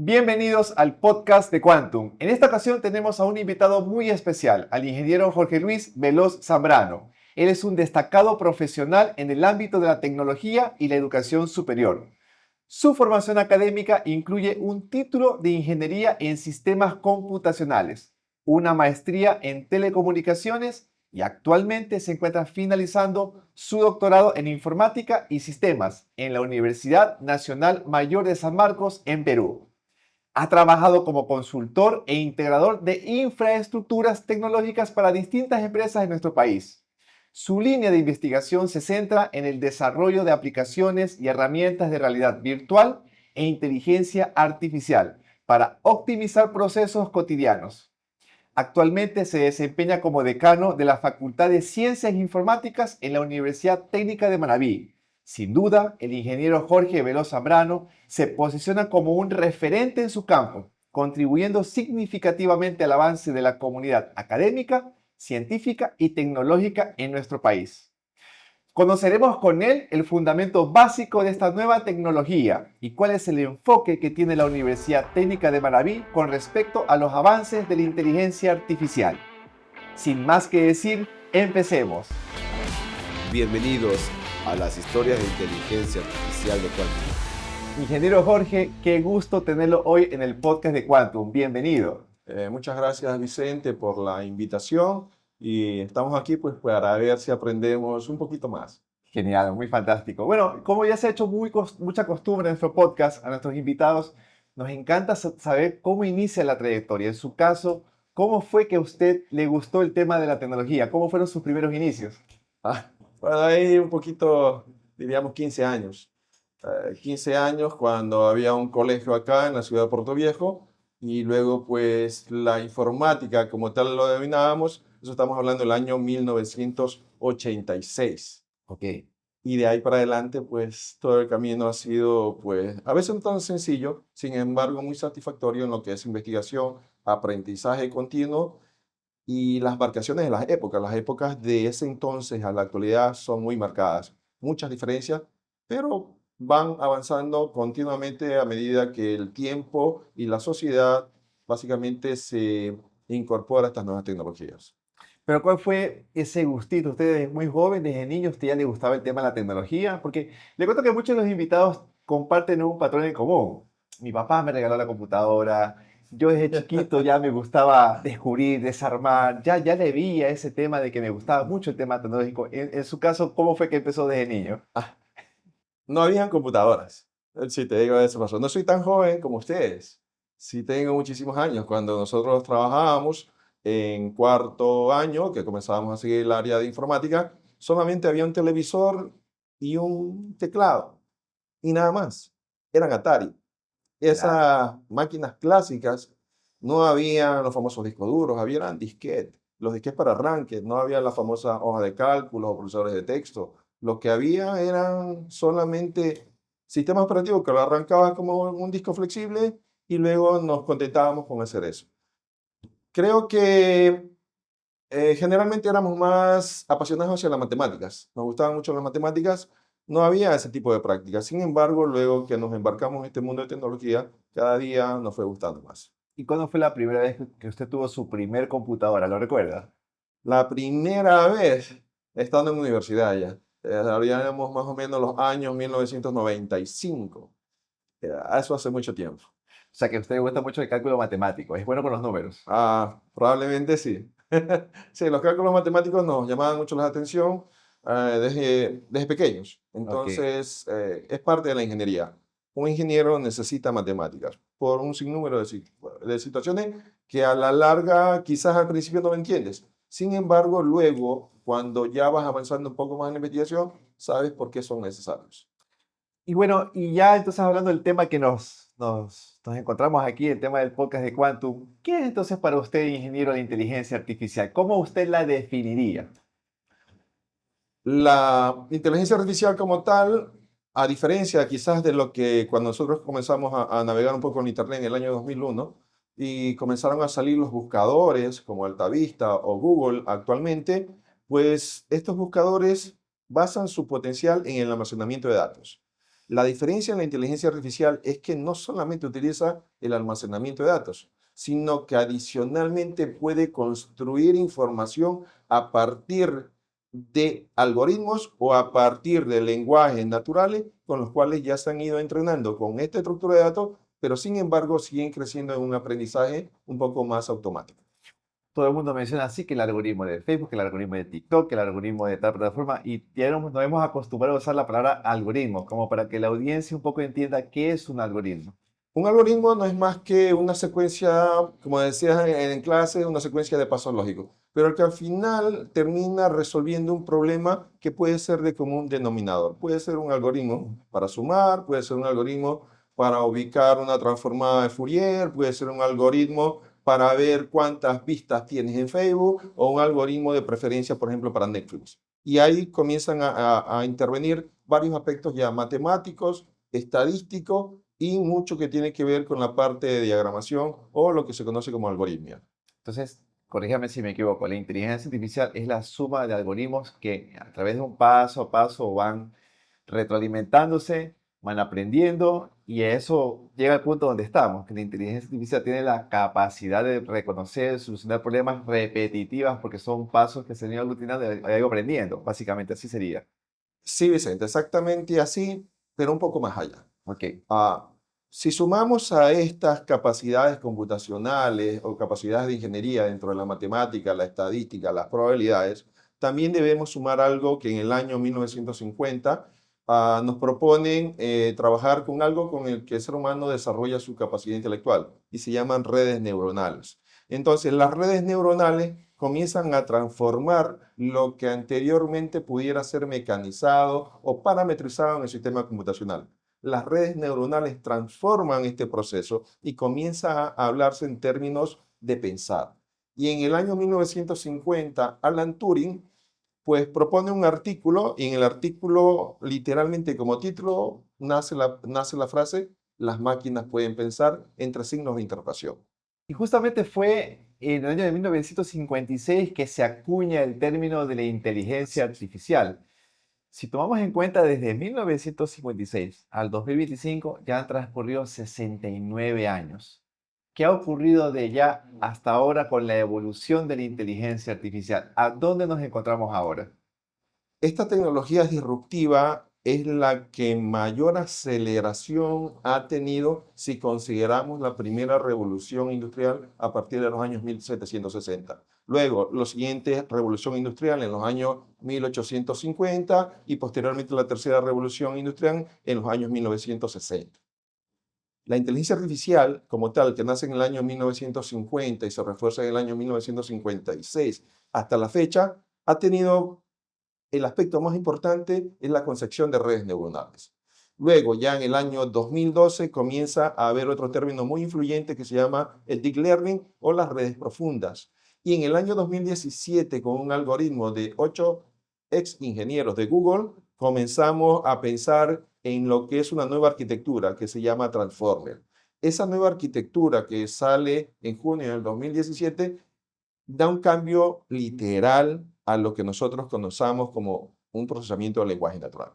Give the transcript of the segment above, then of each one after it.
Bienvenidos al podcast de Quantum. En esta ocasión tenemos a un invitado muy especial, al ingeniero Jorge Luis Veloz Zambrano. Él es un destacado profesional en el ámbito de la tecnología y la educación superior. Su formación académica incluye un título de Ingeniería en Sistemas Computacionales, una maestría en Telecomunicaciones y actualmente se encuentra finalizando su doctorado en Informática y Sistemas en la Universidad Nacional Mayor de San Marcos en Perú. Ha trabajado como consultor e integrador de infraestructuras tecnológicas para distintas empresas en nuestro país. Su línea de investigación se centra en el desarrollo de aplicaciones y herramientas de realidad virtual e inteligencia artificial para optimizar procesos cotidianos. Actualmente se desempeña como decano de la Facultad de Ciencias Informáticas en la Universidad Técnica de Manabí. Sin duda, el ingeniero Jorge Veloz Zambrano se posiciona como un referente en su campo, contribuyendo significativamente al avance de la comunidad académica, científica y tecnológica en nuestro país. Conoceremos con él el fundamento básico de esta nueva tecnología y cuál es el enfoque que tiene la Universidad Técnica de Manabí con respecto a los avances de la inteligencia artificial. Sin más que decir, empecemos. Bienvenidos a las historias de inteligencia artificial de Quantum. Ingeniero Jorge, qué gusto tenerlo hoy en el podcast de Quantum. Bienvenido. Muchas gracias, Vicente, por la invitación y estamos aquí pues para ver si aprendemos un poquito más. Genial, muy fantástico. Bueno, como ya se ha hecho mucha costumbre en nuestro podcast, a nuestros invitados, nos encanta saber cómo inicia la trayectoria. En su caso, ¿cómo fue que a usted le gustó el tema de la tecnología? ¿Cómo fueron sus primeros inicios? Bueno, ahí un poquito, diríamos 15 años. 15 años cuando había un colegio acá en la ciudad de Puerto Viejo y luego pues la informática como tal lo denominábamos, eso estamos hablando del año 1986. Ok. Y de ahí para adelante, pues todo el camino ha sido, pues, a veces no tan sencillo, sin embargo, muy satisfactorio en lo que es investigación, aprendizaje continuo y las marcaciones de las épocas. Las épocas de ese entonces a la actualidad son muy marcadas. Muchas diferencias, pero van avanzando continuamente a medida que el tiempo y la sociedad básicamente se incorpora a estas nuevas tecnologías. Pero ¿cuál fue ese gustito? Usted desde muy joven, desde niño, ¿usted ya le gustaba el tema de la tecnología? Porque le cuento que muchos de los invitados comparten un patrón en común. Mi papá me regaló la computadora, yo desde chiquito ya me gustaba descubrir, desarmar, ya le vi a ese tema de que me gustaba mucho el tema tecnológico. En su caso, ¿cómo fue que empezó desde niño? No habían computadoras. Si te digo eso, pasó. No soy tan joven como ustedes. Sí tengo muchísimos años. Cuando nosotros trabajábamos en cuarto año, que comenzábamos a seguir el área de informática, solamente había un televisor y un teclado. Y nada más. Eran Atari. Claro. Esas máquinas clásicas, no había los famosos discos duros, había disquetes. Los disquetes para arranque, no había la famosa hoja de cálculo o procesadores de texto. Lo que había eran solamente sistemas operativos que lo arrancabas como un disco flexible y luego nos contentábamos con hacer eso. Creo que generalmente éramos más apasionados hacia las matemáticas. Nos gustaban mucho las matemáticas. No había ese tipo de prácticas. Sin embargo, luego que nos embarcamos en este mundo de tecnología, cada día nos fue gustando más. ¿Y cuándo fue la primera vez que usted tuvo su primer computadora? ¿Lo recuerda? La primera vez, estando en universidad ya, habríamos más o menos los años 1995. Eso hace mucho tiempo. O sea, que a usted le gusta mucho el cálculo matemático, es bueno con los números. Probablemente sí. Sí, los cálculos matemáticos nos llamaban mucho la atención desde pequeños. Ok. Entonces, es parte de la ingeniería. Un ingeniero necesita matemáticas por un sinnúmero de situaciones que a la larga quizás al principio no lo entiendes. Sin embargo, luego, cuando ya vas avanzando un poco más en la investigación, sabes por qué son necesarios. Y bueno, y ya entonces hablando del tema que nos encontramos aquí, el tema del podcast de Quantum, ¿qué es entonces para usted, ingeniero de inteligencia artificial? ¿Cómo usted la definiría? La inteligencia artificial como tal, a diferencia quizás de lo que cuando nosotros comenzamos a navegar un poco en Internet en el año 2001 y comenzaron a salir los buscadores como Altavista o Google actualmente, pues estos buscadores basan su potencial en el almacenamiento de datos. La diferencia en la inteligencia artificial es que no solamente utiliza el almacenamiento de datos, sino que adicionalmente puede construir información a partir de algoritmos o a partir de lenguajes naturales con los cuales ya se han ido entrenando con esta estructura de datos, pero sin embargo siguen creciendo en un aprendizaje un poco más automático. Todo el mundo menciona así que el algoritmo de Facebook, que el algoritmo de TikTok, que el algoritmo de tal plataforma, y ya nos hemos acostumbrado a usar la palabra algoritmo, como para que la audiencia un poco entienda qué es un algoritmo. Un algoritmo no es más que una secuencia, como decías en clase, una secuencia de pasos lógicos, pero que al final termina resolviendo un problema que puede ser de común denominador. Puede ser un algoritmo para sumar, puede ser un algoritmo para ubicar una transformada de Fourier, puede ser un algoritmo para ver cuántas vistas tienes en Facebook o un algoritmo de preferencia, por ejemplo, para Netflix. Y ahí comienzan a intervenir varios aspectos ya matemáticos, estadísticos y mucho que tiene que ver con la parte de diagramación o lo que se conoce como algoritmia. Entonces, corrígame si me equivoco, la inteligencia artificial es la suma de algoritmos que a través de un paso a paso van retroalimentándose, van aprendiendo y eso llega al punto donde estamos, que la inteligencia artificial tiene la capacidad de reconocer, solucionar problemas repetitivas porque son pasos que se han ido aglutinando y han ido aprendiendo, básicamente así sería. Sí, Vicente, exactamente así, pero un poco más allá. Ok, Ah, si sumamos a estas capacidades computacionales o capacidades de ingeniería dentro de la matemática, la estadística, las probabilidades, también debemos sumar algo que en el año 1950 nos proponen trabajar con algo con el que el ser humano desarrolla su capacidad intelectual y se llaman redes neuronales. Entonces, las redes neuronales comienzan a transformar lo que anteriormente pudiera ser mecanizado o parametrizado en el sistema computacional. Las redes neuronales transforman este proceso y comienza a hablarse en términos de pensar. Y en el año 1950, Alan Turing pues propone un artículo y en el artículo literalmente como título nace la frase las máquinas pueden pensar entre signos de interrogación. y justamente fue en el año de 1956 que se acuña el término de la inteligencia artificial. Si tomamos en cuenta desde 1956 al 2025, ya han transcurrido 69 años. ¿Qué ha ocurrido de ya hasta ahora con la evolución de la inteligencia artificial? ¿A dónde nos encontramos ahora? Esta tecnología disruptiva es la que mayor aceleración ha tenido si consideramos la primera revolución industrial a partir de los años 1760. Luego, lo siguiente, revolución industrial en los años 1850 y posteriormente la tercera revolución industrial en los años 1960. La inteligencia artificial, como tal, que nace en el año 1950 y se refuerza en el año 1956 hasta la fecha, ha tenido el aspecto más importante es la concepción de redes neuronales. Luego, ya en el año 2012, comienza a haber otro término muy influyente que se llama el deep learning o las redes profundas. Y en el año 2017, con un algoritmo de 8 ex ingenieros de Google, comenzamos a pensar en lo que es una nueva arquitectura que se llama Transformer. Esa nueva arquitectura que sale en junio del 2017 da un cambio literal a lo que nosotros conocemos como un procesamiento del lenguaje natural.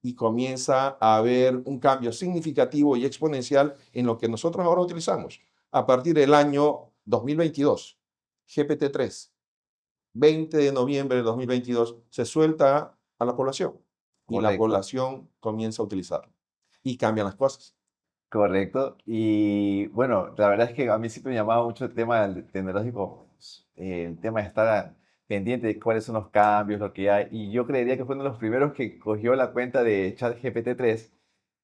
Y comienza a haber un cambio significativo y exponencial en lo que nosotros ahora utilizamos. A partir del año 2022, GPT-3, 20 de noviembre de 2022, se suelta a la población y la Correcto, población comienza a utilizarlo y cambian las cosas. correcto. Y bueno, la verdad es que a mí siempre me llamaba mucho el tema del tecnológico, el tema de estar pendiente de cuáles son los cambios, lo que hay. Y yo creería que fue uno de los primeros que cogió la cuenta de ChatGPT 3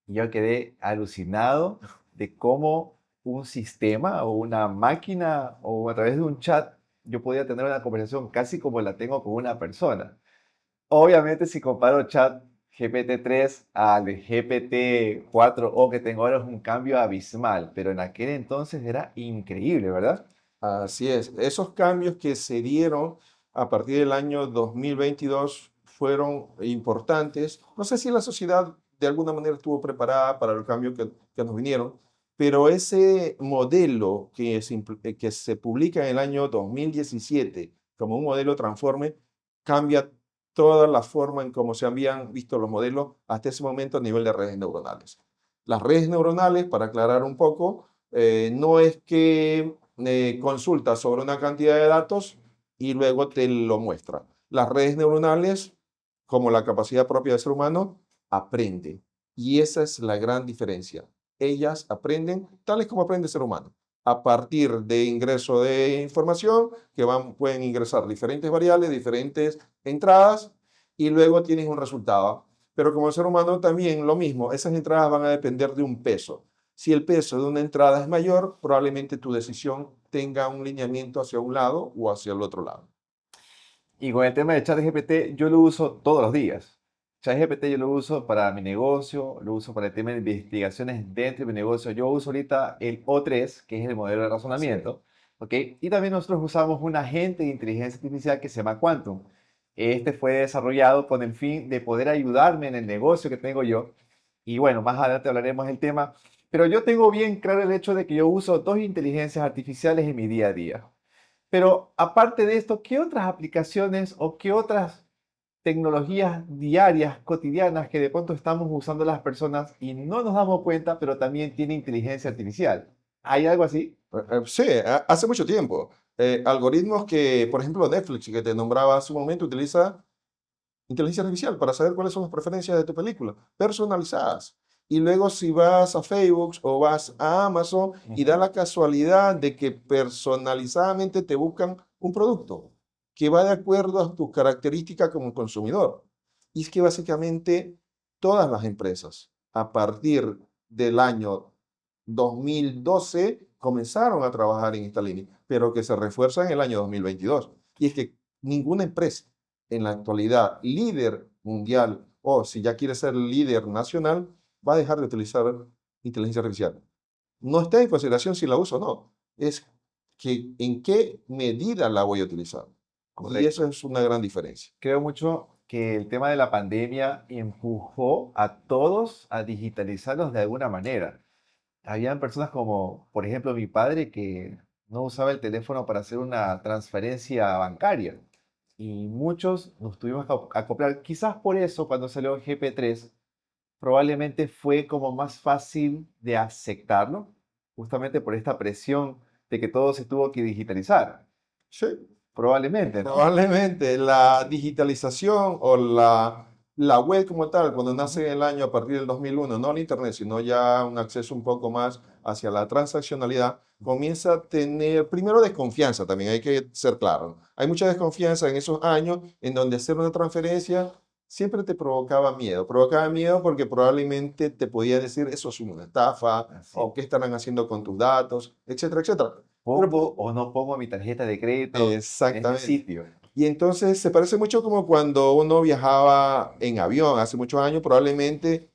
y yo quedé alucinado de cómo un sistema o una máquina o a través de un chat yo podía tener una conversación casi como la tengo con una persona. Obviamente, si comparo chat GPT 3 al GPT 4 o que tengo ahora es un cambio abismal, pero en aquel entonces era increíble, ¿verdad? Así es. Esos cambios que se dieron a partir del año 2022 fueron importantes. No sé si la sociedad de alguna manera estuvo preparada para los cambios que nos vinieron, pero ese modelo que se publica en el año 2017 como un modelo transforme cambia toda la forma en cómo se habían visto los modelos hasta ese momento a nivel de redes neuronales. Las redes neuronales, para aclarar un poco, no es que consultas sobre una cantidad de datos y luego te lo muestra. Las redes neuronales, como la capacidad propia del ser humano, aprenden. Y esa es la gran diferencia. Ellas aprenden tales como aprende el ser humano, a partir de ingreso de información que pueden ingresar diferentes variables, diferentes entradas y luego tienes un resultado. Pero como el ser humano también lo mismo, esas entradas van a depender de un peso. Si el peso de una entrada es mayor, probablemente tu decisión tenga un lineamiento hacia un lado o hacia el otro lado. Y con el tema de ChatGPT, yo lo uso todos los días. ChatGPT yo lo uso para mi negocio, lo uso para el tema de investigaciones dentro de mi negocio. Yo uso ahorita el O3, que es el modelo de razonamiento, ¿ok? Y también nosotros usamos un agente de inteligencia artificial que se llama Quantum. Este fue desarrollado con el fin de poder ayudarme en el negocio que tengo yo. Y bueno, más adelante hablaremos del tema. Pero yo tengo bien claro el hecho de que yo uso dos inteligencias artificiales en mi día a día. Pero aparte de esto, ¿qué otras aplicaciones o qué otras tecnologías diarias, cotidianas, que de pronto estamos usando las personas y no nos damos cuenta, pero también tiene inteligencia artificial? ¿Hay algo así? Sí, hace mucho tiempo. Algoritmos que, por ejemplo, Netflix, que te nombraba hace un momento, utiliza inteligencia artificial para saber cuáles son las preferencias de tu película, personalizadas. Y luego si vas a Facebook o vas a Amazon y da Ujú. la casualidad de que personalizadamente te buscan un producto que va de acuerdo a tus características como consumidor. Y es que básicamente todas las empresas a partir del año 2012 comenzaron a trabajar en esta línea, pero que se refuerza en el año 2022. Y es que ninguna empresa en la actualidad líder mundial o si ya quiere ser líder nacional, va a dejar de utilizar inteligencia artificial. No está en consideración si la uso o no, es que en qué medida la voy a utilizar. Y eso Correcto. es una gran diferencia. Creo mucho que el tema de la pandemia empujó a todos a digitalizarnos de alguna manera. Habían personas como, por ejemplo, mi padre que no usaba el teléfono para hacer una transferencia bancaria. Y muchos nos tuvimos que acoplar. Quizás por eso, cuando salió el GP3, probablemente fue como más fácil de aceptarlo, justamente por esta presión de que todo se tuvo que digitalizar. Sí, Probablemente, ¿no? probablemente la digitalización o la web como tal, cuando nace en el año a partir del 2001, no el Internet, sino ya un acceso un poco más hacia la transaccionalidad, comienza a tener, primero, desconfianza también, hay que ser claro. Hay mucha desconfianza en esos años en donde hacer una transferencia siempre te provocaba miedo porque probablemente te podía decir eso es una estafa Así. o qué estarán haciendo con tus datos, etcétera, etcétera. Pero, ¿Pongo o no pongo mi tarjeta de crédito en este exactamente. sitio? Y entonces se parece mucho como cuando uno viajaba en avión hace muchos años, probablemente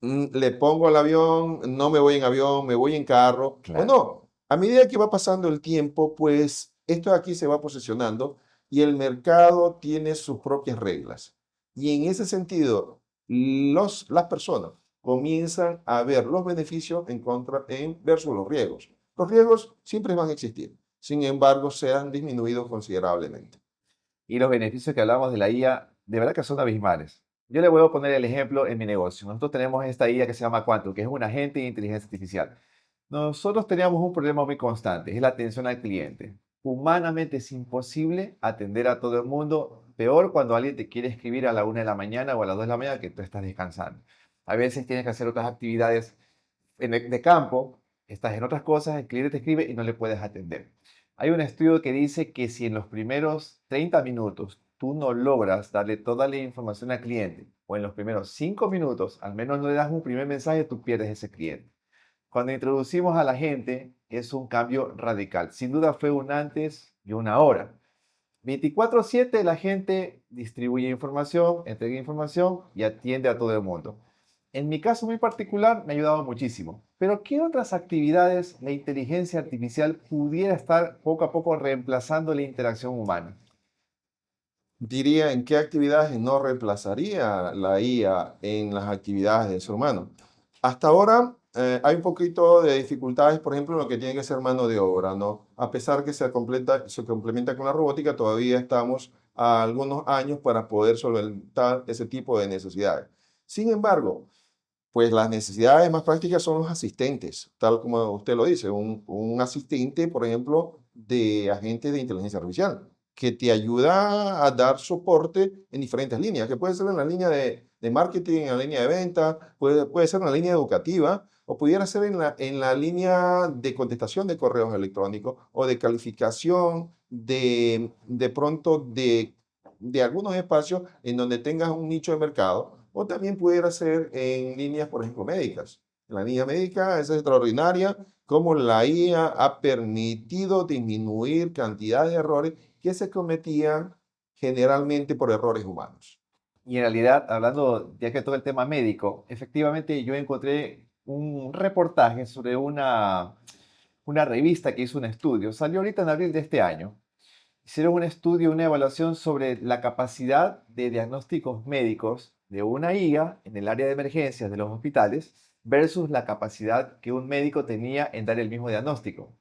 le pongo al avión, no me voy en avión, me voy en carro, o Claro. no. A medida que va pasando el tiempo, pues esto de aquí se va posicionando y el mercado tiene sus propias reglas. Y en ese sentido, las personas comienzan a ver los beneficios versus los riesgos. Los riesgos siempre van a existir, sin embargo, se han disminuido considerablemente. Y los beneficios que hablamos de la IA, de verdad que son abismales. Yo le voy a poner el ejemplo en mi negocio. Nosotros tenemos esta IA que se llama Quantum, que es un agente de inteligencia artificial. Nosotros teníamos un problema muy constante, es la atención al cliente. Humanamente es imposible atender a todo el mundo, peor cuando alguien te quiere escribir a la 1 de la mañana o a las 2 de la mañana que tú estás descansando. A veces tienes que hacer otras actividades de campo, estás en otras cosas, el cliente te escribe y no le puedes atender. Hay un estudio que dice que si en los primeros 30 minutos tú no logras darle toda la información al cliente, o en los primeros 5 minutos al menos no le das un primer mensaje, tú pierdes ese cliente. Cuando introducimos a la gente, es un cambio radical. Sin duda fue un antes y una ahora. 24/7 la gente distribuye información, entrega información y atiende a todo el mundo. En mi caso muy particular me ha ayudado muchísimo. Pero ¿qué otras actividades la inteligencia artificial pudiera estar poco a poco reemplazando la interacción humana? Diría en qué actividades no reemplazaría la IA en las actividades del ser humano. Hasta ahora hay un poquito de dificultades, por ejemplo, en lo que tiene que ser mano de obra, ¿no? A pesar que se complementa con la robótica, todavía estamos a algunos años para poder solventar ese tipo de necesidades. Sin embargo, pues las necesidades más prácticas son los asistentes, tal como usted lo dice, un asistente, por ejemplo, de agente de inteligencia artificial, que te ayuda a dar soporte en diferentes líneas, que puede ser en la línea de marketing, en la línea de venta, puede ser en la línea educativa, o pudiera ser en la línea de contestación de correos electrónicos o de calificación de pronto de algunos espacios en donde tengas un nicho de mercado, o también pudiera ser en líneas, por ejemplo, médicas. En la línea médica es extraordinaria cómo la IA ha permitido disminuir cantidad de errores que se cometían generalmente por errores humanos. Y en realidad, hablando ya que todo el tema médico, efectivamente yo encontré un reportaje sobre una revista que hizo un estudio. Salió ahorita en abril de este año. Hicieron un estudio, una evaluación sobre la capacidad de diagnósticos médicos de una IA en el área de emergencias de los hospitales versus la capacidad que un médico tenía en dar el mismo diagnóstico.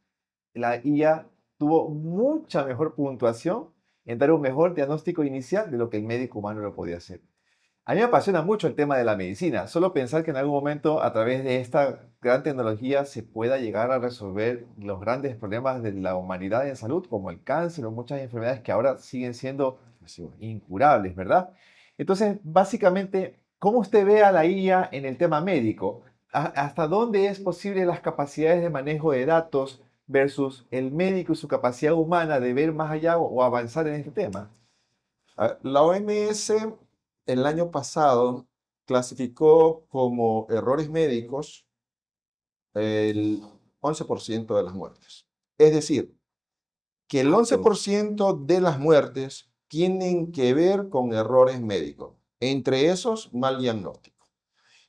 La IA tuvo mucha mejor puntuación en dar un mejor diagnóstico inicial de lo que el médico humano lo podía hacer. A mí me apasiona mucho el tema de la medicina. Solo pensar que en algún momento a través de esta gran tecnología se pueda llegar a resolver los grandes problemas de la humanidad en salud, como el cáncer o muchas enfermedades que ahora siguen siendo Así es. incurables, ¿verdad? Entonces, básicamente, ¿cómo usted ve a la IA en el tema médico? ¿Hasta dónde es posible las capacidades de manejo de datos versus el médico y su capacidad humana de ver más allá o avanzar en este tema? La OMS el año pasado clasificó como errores médicos el 11% de las muertes. Es decir, que el 11% de las muertes tienen que ver con errores médicos, entre esos mal diagnóstico.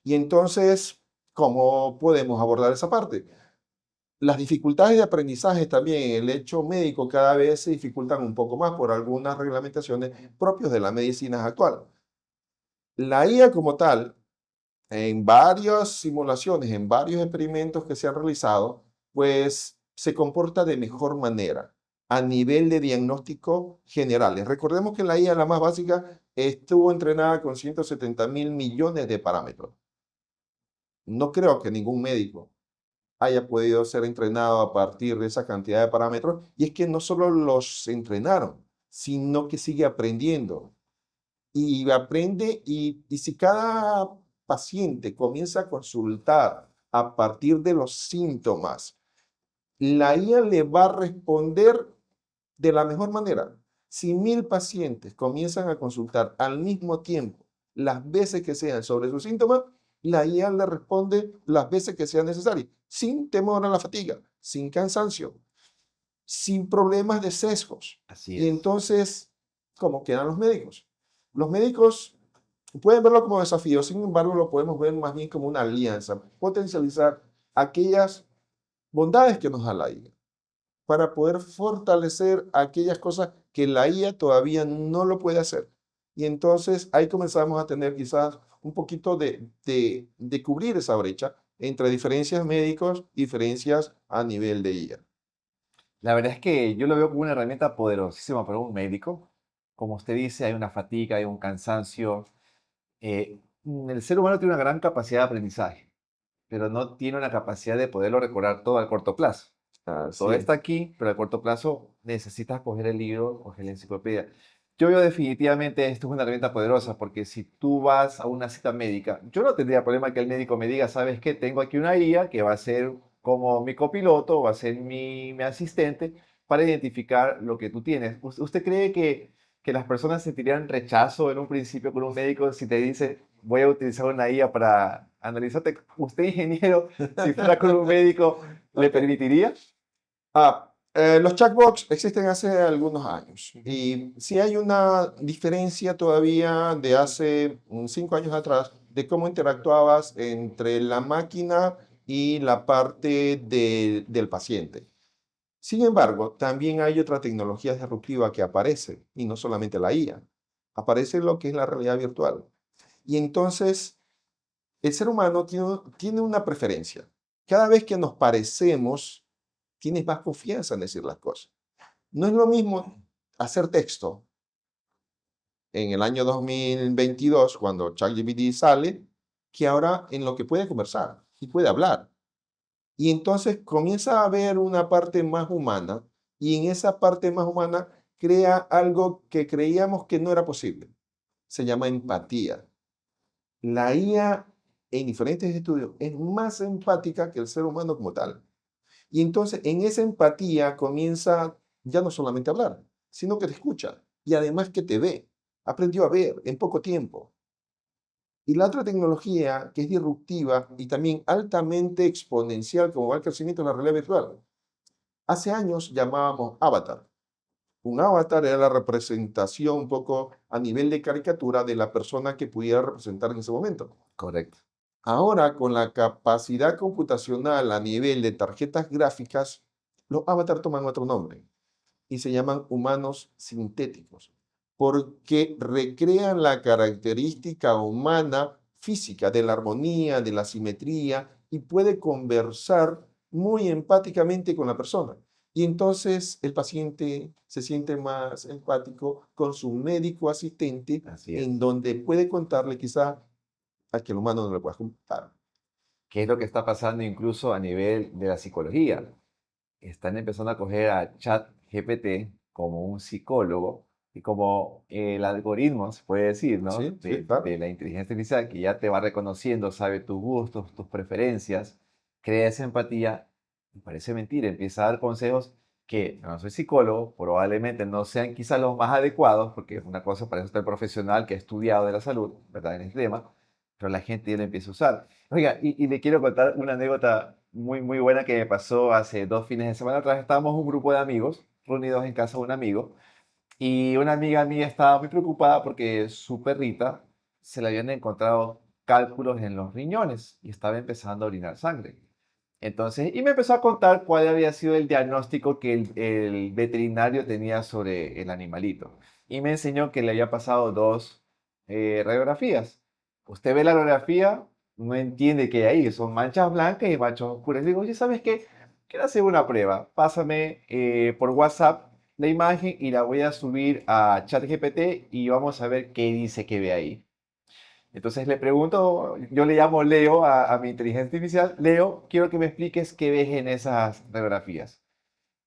Y entonces, ¿cómo podemos abordar esa parte? Las dificultades de aprendizaje también en el hecho médico cada vez se dificultan un poco más por algunas reglamentaciones propias de la medicina actual. La IA como tal, en varias simulaciones, en varios experimentos que se han realizado, pues se comporta de mejor manera a nivel de diagnóstico generales. Recordemos que la IA, la más básica, estuvo entrenada con 170.000 millones de parámetros. No creo que ningún médico haya podido ser entrenado a partir de esa cantidad de parámetros. Y es que no solo los entrenaron, sino que sigue aprendiendo. Y aprende, y si cada paciente comienza a consultar a partir de los síntomas, la IA le va a responder de la mejor manera. Si 1.000 pacientes comienzan a consultar al mismo tiempo, las veces que sean sobre sus síntomas, la IA le responde las veces que sean necesarias, sin temor a la fatiga, sin cansancio, sin problemas de sesgos. Así Y es. entonces, ¿cómo quedan los médicos? Los médicos pueden verlo como desafío, sin embargo, lo podemos ver más bien como una alianza, potencializar aquellas bondades que nos da la IA para poder fortalecer aquellas cosas que la IA todavía no lo puede hacer. Y entonces ahí comenzamos a tener quizás un poquito de cubrir esa brecha entre diferencias médicos y diferencias a nivel de IA. La verdad es que yo lo veo como una herramienta poderosísima para un médico. Como usted dice, hay una fatiga, hay un cansancio. El ser humano tiene una gran capacidad de aprendizaje, pero no tiene una capacidad de poderlo recordar todo a corto plazo. Así Todo es. está aquí, pero a corto plazo necesitas coger el libro, coger la enciclopedia. Yo veo definitivamente esto es una herramienta poderosa porque si tú vas a una cita médica, yo no tendría problema que el médico me diga, ¿sabes qué? Tengo aquí una guía que va a ser como mi copiloto, va a ser mi asistente para identificar lo que tú tienes. ¿Usted cree que las personas sentirían rechazo en un principio con un médico si te dice, voy a utilizar una guía para analizarte? ¿Usted, ingeniero, si fuera con un médico, le Ok. permitiría? Los chatbots existen hace algunos años Ujú. y sí hay una diferencia todavía de hace 5 años atrás de cómo interactuabas entre la máquina y la parte del paciente. Sin embargo, también hay otra tecnología disruptiva que aparece, y no solamente la IA, aparece lo que es la realidad virtual. Y entonces, el ser humano tiene una preferencia. Cada vez que nos parecemos, tienes más confianza en decir las cosas. No es lo mismo hacer texto en el año 2022, cuando ChatGPT sale, que ahora en lo que puede conversar y puede hablar. Y entonces comienza a ver una parte más humana y en esa parte más humana crea algo que creíamos que no era posible. Se llama empatía. La IA en diferentes estudios es más empática que el ser humano como tal. Y entonces en esa empatía comienza ya no solamente a hablar, sino que te escucha y además que te ve. Aprendió a ver en poco tiempo. Y la otra tecnología que es disruptiva y también altamente exponencial como va el crecimiento de la realidad virtual. Hace años llamábamos avatar. Un avatar era la representación un poco a nivel de caricatura de la persona que pudiera representar en ese momento. Correcto. Ahora, con la capacidad computacional a nivel de tarjetas gráficas, los avatars toman otro nombre y se llaman humanos sintéticos, porque recrean la característica humana física de la armonía, de la simetría y puede conversar muy empáticamente con la persona. Y entonces el paciente se siente más empático con su médico asistente, Así en es. donde puede contarle quizá a que el humano no le pueda contar. ¿Qué es lo que está pasando incluso a nivel de la psicología? Están empezando a coger a ChatGPT como un psicólogo y como el algoritmo, se puede decir, ¿no? Sí, sí, De claro. la inteligencia artificial que ya te va reconociendo, sabe tus gustos, tus preferencias, crea esa empatía y parece mentira, empieza a dar consejos que no soy psicólogo, probablemente no sean quizás los más adecuados, porque es una cosa para eso está el profesional que ha estudiado de la salud, ¿verdad? En este tema, pero la gente ya lo empieza a usar. Oiga, y le quiero contar una anécdota muy, muy buena que me pasó hace 2 fines de semana atrás. Estábamos un grupo de amigos reunidos en casa de un amigo y una amiga mía estaba muy preocupada porque su perrita se le habían encontrado cálculos en los riñones y estaba empezando a orinar sangre. Entonces, y me empezó a contar cuál había sido el diagnóstico que el veterinario tenía sobre el animalito. Y me enseñó que le había pasado dos radiografías. Usted ve la radiografía, no entiende qué hay ahí, son manchas blancas y manchas oscuras. Digo, oye, ¿sabes qué? Quiero hacer una prueba. Pásame por WhatsApp la imagen y la voy a subir a ChatGPT y vamos a ver qué dice que ve ahí. Entonces le pregunto, yo le llamo Leo a mi inteligencia artificial, Leo, quiero que me expliques qué ves en esas radiografías.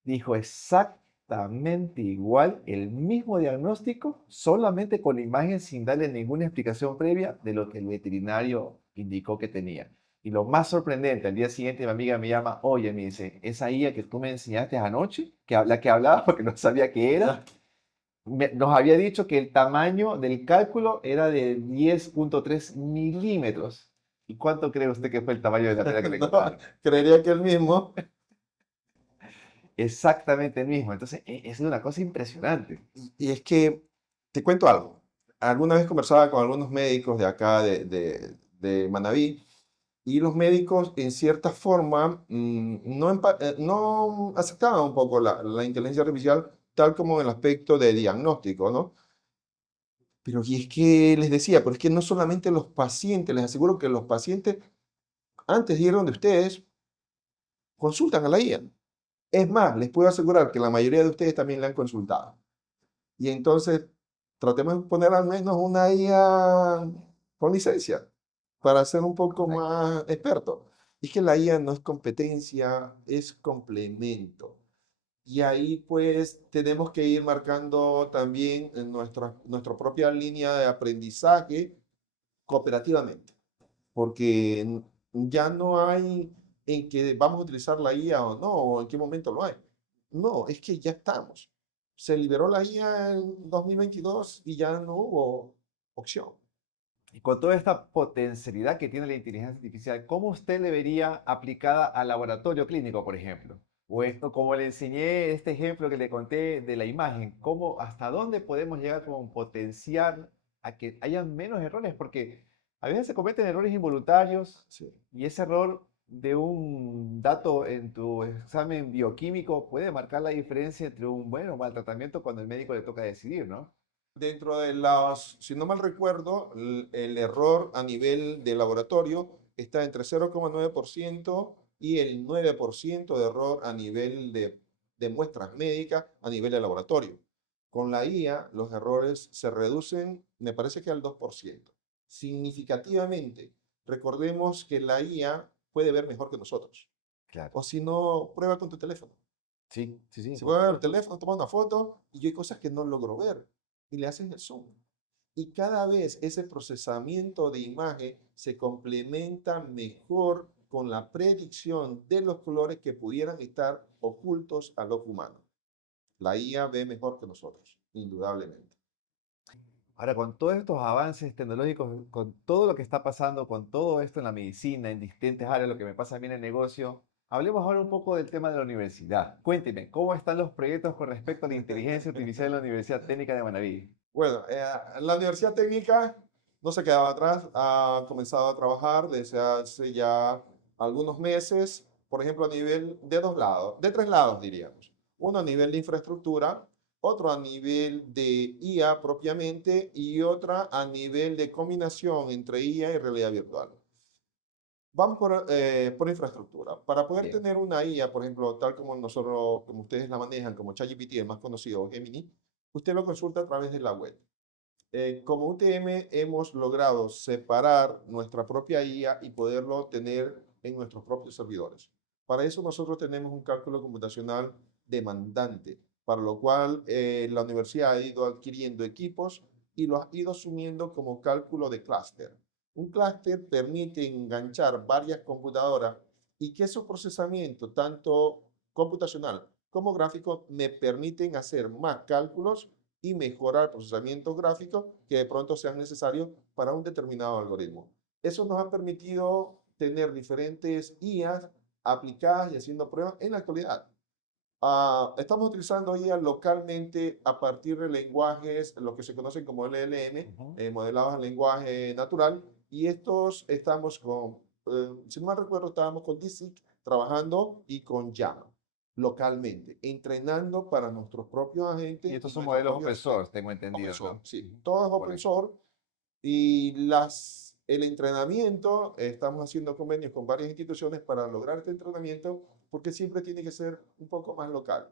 Dijo exactamente igual, el mismo diagnóstico, solamente con la imagen sin darle ninguna explicación previa de lo que el veterinario indicó que tenía. Y lo más sorprendente, al día siguiente mi amiga me llama, oye, me dice, esa IA que tú me enseñaste anoche, la que hablaba porque no sabía qué era, nos había dicho que el tamaño del cálculo era de 10,3 milímetros. ¿Y cuánto cree usted que fue el tamaño de la tela que le No, encontraron? creería que el mismo. Exactamente el mismo. Entonces, es una cosa impresionante. Y es que, te cuento algo. Alguna vez conversaba con algunos médicos de acá, de Manabí, y los médicos, en cierta forma, no aceptaban un poco la inteligencia artificial, tal como en el aspecto de diagnóstico, ¿no? Pero y es que les decía, pero es que no solamente los pacientes, les aseguro que los pacientes, antes de ir donde ustedes, consultan a la IA. Es más, les puedo asegurar que la mayoría de ustedes también la han consultado. Y entonces, tratemos de poner al menos una IA con licencia para ser un poco Correcto. más experto. Es que la IA no es competencia, es complemento. Y ahí pues tenemos que ir marcando también en nuestra propia línea de aprendizaje cooperativamente, porque ya no hay en que vamos a utilizar la IA o no, o en qué momento lo hay. No, es que ya estamos. Se liberó la IA en 2022 y ya no hubo opción. Y con toda esta potencialidad que tiene la inteligencia artificial, ¿cómo usted le vería aplicada al laboratorio clínico, por ejemplo? O esto, como le enseñé este ejemplo que le conté de la imagen, ¿cómo, hasta dónde podemos llegar con potenciar a que haya menos errores? Porque a veces se cometen errores involuntarios Sí. y ese error de un dato en tu examen bioquímico puede marcar la diferencia entre un buen o mal tratamiento cuando el médico le toca decidir, ¿no? Dentro de las, si no mal recuerdo, el error a nivel de laboratorio está entre 0,9% y el 9% de error a nivel de muestras médicas a nivel de laboratorio. Con la IA, los errores se reducen, me parece que al 2%. Significativamente, recordemos que la IA puede ver mejor que nosotros. Claro. O si no, prueba con tu teléfono. Sí, sí, sí, Si por voy a ver el supuesto. teléfono, toma una foto y yo hay cosas que no logro ver y le haces el zoom. Y cada vez ese procesamiento de imagen se complementa mejor con la predicción de los colores que pudieran estar ocultos al ojo humano. La IA ve mejor que nosotros, indudablemente. Ahora, con todos estos avances tecnológicos, con todo lo que está pasando, con todo esto en la medicina, en distintas áreas, lo que me pasa a mí en el negocio, hablemos ahora un poco del tema de la universidad. Cuénteme, ¿cómo están los proyectos con respecto a la inteligencia artificial en la Universidad Técnica de Manabí? Bueno, la Universidad Técnica no se quedaba atrás, ha comenzado a trabajar desde hace ya algunos meses, por ejemplo, a nivel de dos lados, de tres lados diríamos. Uno a nivel de infraestructura, otro a nivel de IA propiamente y otra a nivel de combinación entre IA y realidad virtual. Vamos por infraestructura. Para poder Bien. tener una IA, por ejemplo, tal como nosotros, como ustedes la manejan, como ChatGPT, el más conocido, o Gemini, usted lo consulta a través de la web. Como UTM hemos logrado separar nuestra propia IA y poderlo tener en nuestros propios servidores. Para eso nosotros tenemos un cálculo computacional demandante, para lo cual la universidad ha ido adquiriendo equipos y lo ha ido asumiendo como cálculo de clúster. Un clúster permite enganchar varias computadoras y que esos procesamientos, tanto computacional como gráfico, me permiten hacer más cálculos y mejorar procesamientos gráficos que de pronto sean necesarios para un determinado algoritmo. Eso nos ha permitido tener diferentes IAs aplicadas y haciendo pruebas en la actualidad. Estamos utilizando IA localmente a partir de lenguajes, lo que se conocen como LLM, Ujú. modelados en lenguaje natural, y estos estamos con, si no mal recuerdo, estábamos con DeepSeek trabajando y con Llama localmente, entrenando para nuestros propios Y agentes estos y son nuestros modelos propios open asistentes. source, tengo Open entendido, source, ¿no? sí, Ujú. todo es open Correcto. source y el entrenamiento, estamos haciendo convenios con varias instituciones para lograr este entrenamiento porque siempre tiene que ser un poco más local.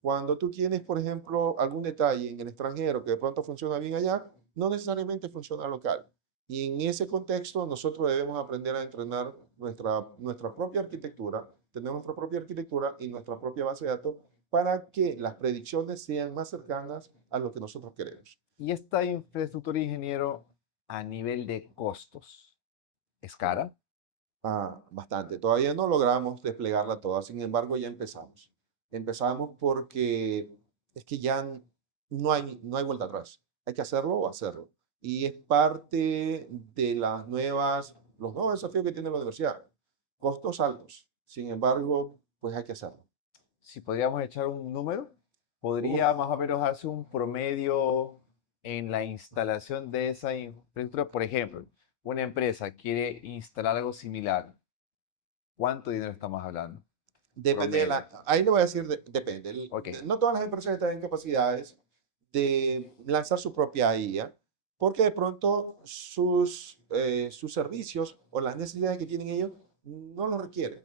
Cuando tú tienes, por ejemplo, algún detalle en el extranjero que de pronto funciona bien allá, no necesariamente funciona local. Y en ese contexto nosotros debemos aprender a entrenar nuestra propia arquitectura, tener nuestra propia arquitectura y nuestra propia base de datos para que las predicciones sean más cercanas a lo que nosotros queremos. ¿Y esta infraestructura, ingeniero, a nivel de costos, es cara? Bastante. Todavía no logramos desplegarla toda, sin embargo, ya empezamos. Empezamos porque es que ya no hay vuelta atrás. Hay que hacerlo o hacerlo. Y es parte de los nuevos desafíos que tiene la universidad. Costos altos. Sin embargo, pues hay que hacerlo. Si podríamos echar un número, Uf, podría más o menos darse un promedio en la instalación de esa infraestructura. Por ejemplo, una empresa quiere instalar algo similar. ¿Cuánto dinero estamos hablando? depende de Promedio. la. Ahí le voy a decir, depende. Ok. No todas las empresas están en capacidades de lanzar su propia IA, porque de pronto sus servicios o las necesidades que tienen ellos no lo requieren.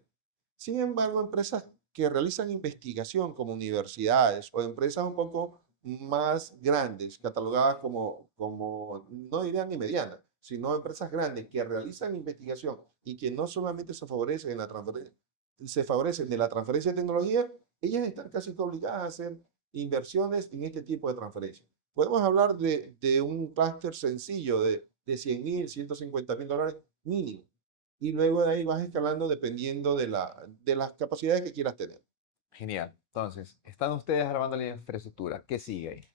Sin embargo, empresas que realizan investigación como universidades o empresas un poco más grandes, catalogadas como no dirían ni medianas, sino empresas grandes que realizan investigación y que no solamente se favorecen de la transferencia de tecnología, ellas están casi que obligadas a hacer inversiones en este tipo de transferencias. Podemos hablar de un clúster sencillo de 100.000, $150.000 mínimo. Y luego de ahí vas escalando dependiendo de las capacidades que quieras tener. Genial. Entonces, están ustedes armando la infraestructura. ¿Qué sigue ahí?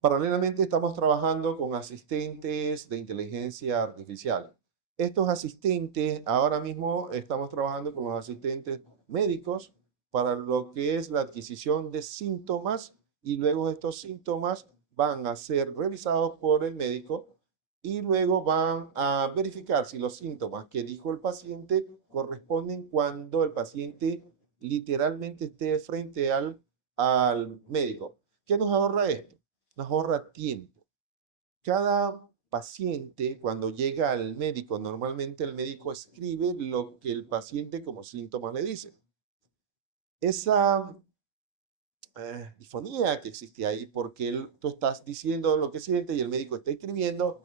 Paralelamente estamos trabajando con asistentes de inteligencia artificial. Estos asistentes, ahora mismo estamos trabajando con los asistentes médicos para lo que es la adquisición de síntomas y luego estos síntomas van a ser revisados por el médico y luego van a verificar si los síntomas que dijo el paciente corresponden cuando el paciente literalmente esté frente al médico. ¿Qué nos ahorra esto? Nos ahorra tiempo. Cada paciente, cuando llega al médico, normalmente el médico escribe lo que el paciente como síntomas le dice. Esa, disfonía que existe ahí, porque tú estás diciendo lo que sientes y el médico está escribiendo,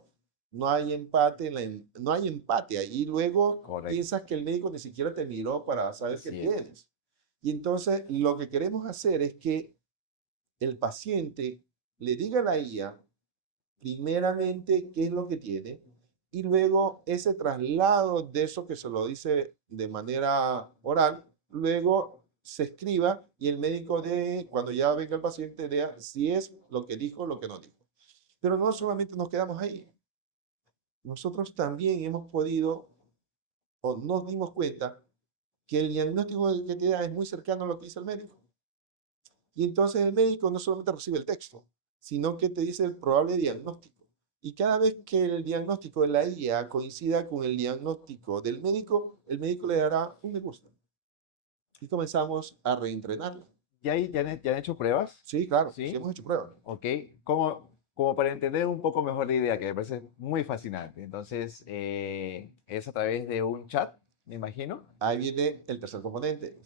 no hay empate, no hay empate ahí. Luego Correcto. piensas que el médico ni siquiera te miró para saber qué Así es. tienes. Y entonces lo que queremos hacer es que el paciente le diga a la IA primeramente qué es lo que tiene y luego ese traslado de eso que se lo dice de manera oral, luego se escriba y el médico de, cuando ya venga el paciente, vea si es lo que dijo o lo que no dijo. Pero no solamente nos quedamos ahí, nosotros también hemos podido o nos dimos cuenta que el diagnóstico que te da es muy cercano a lo que dice el médico. Y entonces el médico no solamente recibe el texto, sino que te dice el probable diagnóstico. Y cada vez que el diagnóstico de la IA coincida con el diagnóstico del médico, el médico le dará un me gusta. Y comenzamos a reentrenarlo. Ya han hecho pruebas? Sí, claro, sí ¿Sí? hemos hecho pruebas. Ok. Como para entender un poco mejor la idea, que me parece muy fascinante. Entonces, es a través de un chat, me imagino. Ahí viene el tercer componente.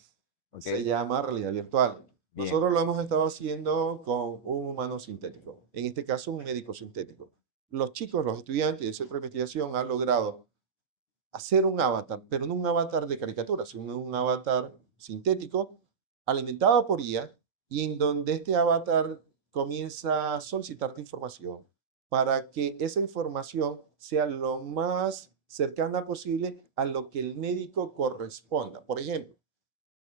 Ok. Se llama realidad virtual. Bien. Nosotros lo hemos estado haciendo con un humano sintético, en este caso un médico sintético. Los chicos, los estudiantes del centro de investigación han logrado hacer un avatar, pero no un avatar de caricatura, sino un avatar sintético alimentado por IA y en donde este avatar comienza a solicitarte información para que esa información sea lo más cercana posible a lo que el médico corresponda. Por ejemplo,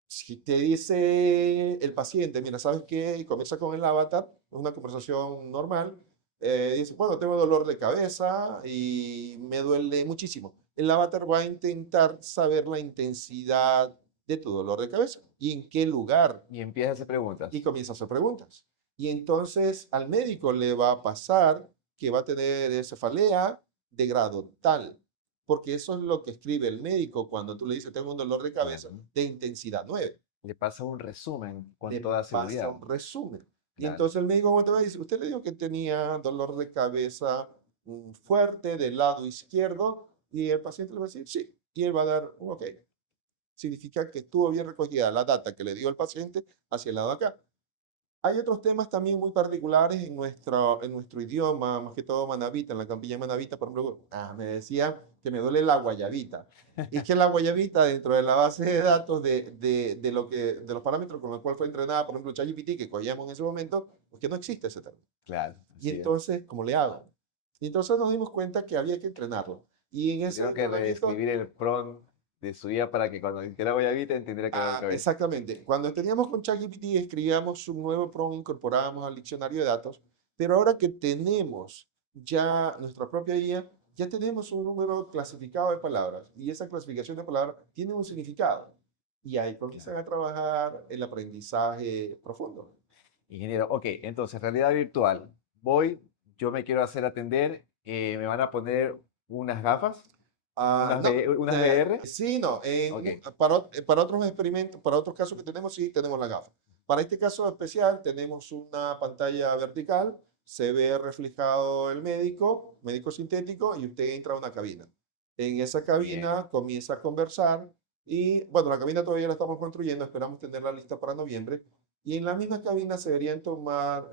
si te dice el paciente, mira, ¿sabes qué? Y comienza con el avatar, es una conversación normal. Dice, bueno, tengo dolor de cabeza y me duele muchísimo. El avatar va a intentar saber la intensidad de tu dolor de cabeza y en qué lugar. Y empieza a hacer Y preguntas. comienza a hacer preguntas. Y entonces al médico le va a pasar que va a tener cefalea de grado tal, porque eso es lo que escribe el médico cuando tú le dices, tengo un dolor de cabeza Claro. de intensidad 9. Le pasa un resumen con Le toda pasa seguridad. un resumen. Y Claro. entonces el médico cuando te va a decir, usted le dijo que tenía dolor de cabeza fuerte del lado izquierdo y el paciente le va a decir, sí, y él va a dar un ok. Significa que estuvo bien recogida la data que le dio el paciente hacia el lado de acá. Hay otros temas también muy particulares en nuestro idioma, más que todo manabita, en la campilla manabita, por ejemplo, me decía que me duele la guayabita. Y que la guayabita dentro de la base de datos de los parámetros con los cuales fue entrenada, por ejemplo, ChatGPT, que cogíamos en ese momento, pues que no existe ese término. Claro, Y así es. entonces, ¿cómo le hago? Y entonces nos dimos cuenta que había que entrenarlo. Y en ese Tuvieron que entrenamiento. reescribir el prompt de su IA para que cuando dijera guayabita entendiera que era al revés. Exactamente. Cuando teníamos con ChatGPT, escribíamos un nuevo prompt, incorporábamos al diccionario de datos, pero ahora que tenemos ya nuestra propia IA, ya tenemos un número clasificado de palabras y esa clasificación de palabras tiene un significado. Y ahí comienzan Claro. a trabajar el aprendizaje profundo. Ingeniero, ok, entonces realidad virtual. Voy, yo me quiero hacer atender, me van a poner unas gafas, No, unas VR. sí, no. Ok, Para otros experimentos, para otros casos que tenemos, sí, tenemos la gafa. Para este caso especial, tenemos una pantalla vertical, se ve reflejado el médico sintético, y usted entra a una cabina. En esa bien, cabina comienza a conversar y, bueno, la cabina todavía la estamos construyendo, esperamos tenerla lista para noviembre. Y en la misma cabina se deberían tomar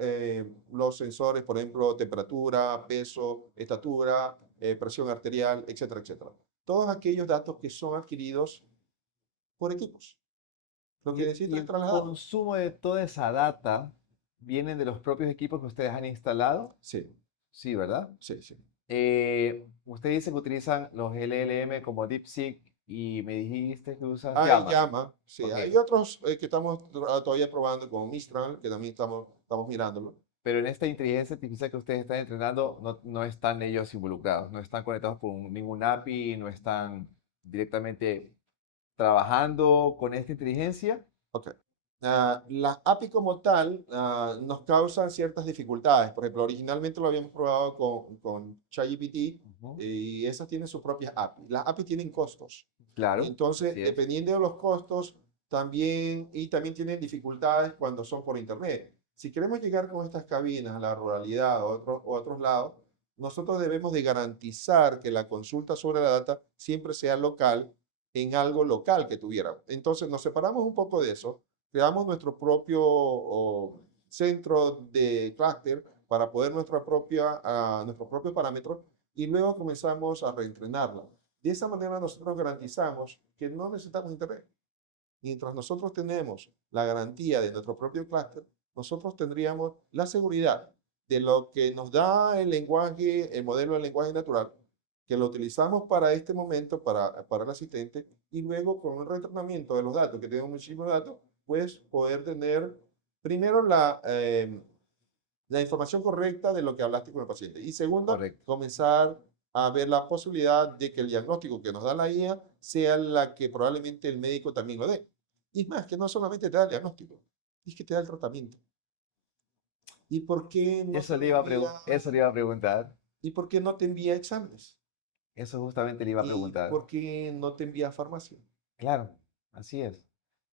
los sensores, por ejemplo, temperatura, peso, estatura, presión arterial, etcétera, etcétera. Todos aquellos datos que son adquiridos por equipos. Lo que y necesito es el trasladarlo. consumo de toda esa data vienen de los propios equipos que ustedes han instalado. Sí, Sí, ¿verdad? sí, sí. Usted dice que utilizan los LLM como DeepSeek y me dijiste que usas Hay Llama. llama, sí. Ok, Hay otros que estamos todavía probando como Mistral, que también estamos mirándolo. pero en esta inteligencia artificial que ustedes están entrenando, no están ellos involucrados, no están conectados con ningún API, no están directamente trabajando con esta inteligencia. Ok. Las API como tal nos causan ciertas dificultades. Por ejemplo, originalmente lo habíamos probado con ChatGPT Ujú. y esas tienen sus propias API. Las API tienen costos. Y Claro, entonces, así es. dependiendo de los costos, también tienen dificultades cuando son por Internet. Si queremos llegar con estas cabinas a la ruralidad o a otros lados, nosotros debemos de garantizar que la consulta sobre la data siempre sea local en algo local que tuviera. Entonces nos separamos un poco de eso creamos nuestro propio centro de clúster para poder nuestros propios parámetros y luego comenzamos a reentrenarla. De esa manera nosotros garantizamos que no necesitamos internet. Mientras nosotros tenemos la garantía de nuestro propio clúster, nosotros tendríamos la seguridad de lo que nos da el lenguaje, el modelo de lenguaje natural, que lo utilizamos para este momento, para el asistente, y luego con un reentrenamiento de los datos, que tenemos muchísimos datos, pues poder tener primero la información correcta de lo que hablaste con el paciente. Y segundo, Correcto. comenzar a ver la posibilidad de que el diagnóstico que nos da la IA sea la que probablemente el médico también lo dé. Y es más, que no solamente te da el diagnóstico, es que te da el tratamiento. ¿Y por qué no Eso te le iba a envía, eso le iba a preguntar. y por qué no te envía exámenes? Eso justamente le iba a ¿Y preguntar. por qué no te envía a farmacia? Claro, así es.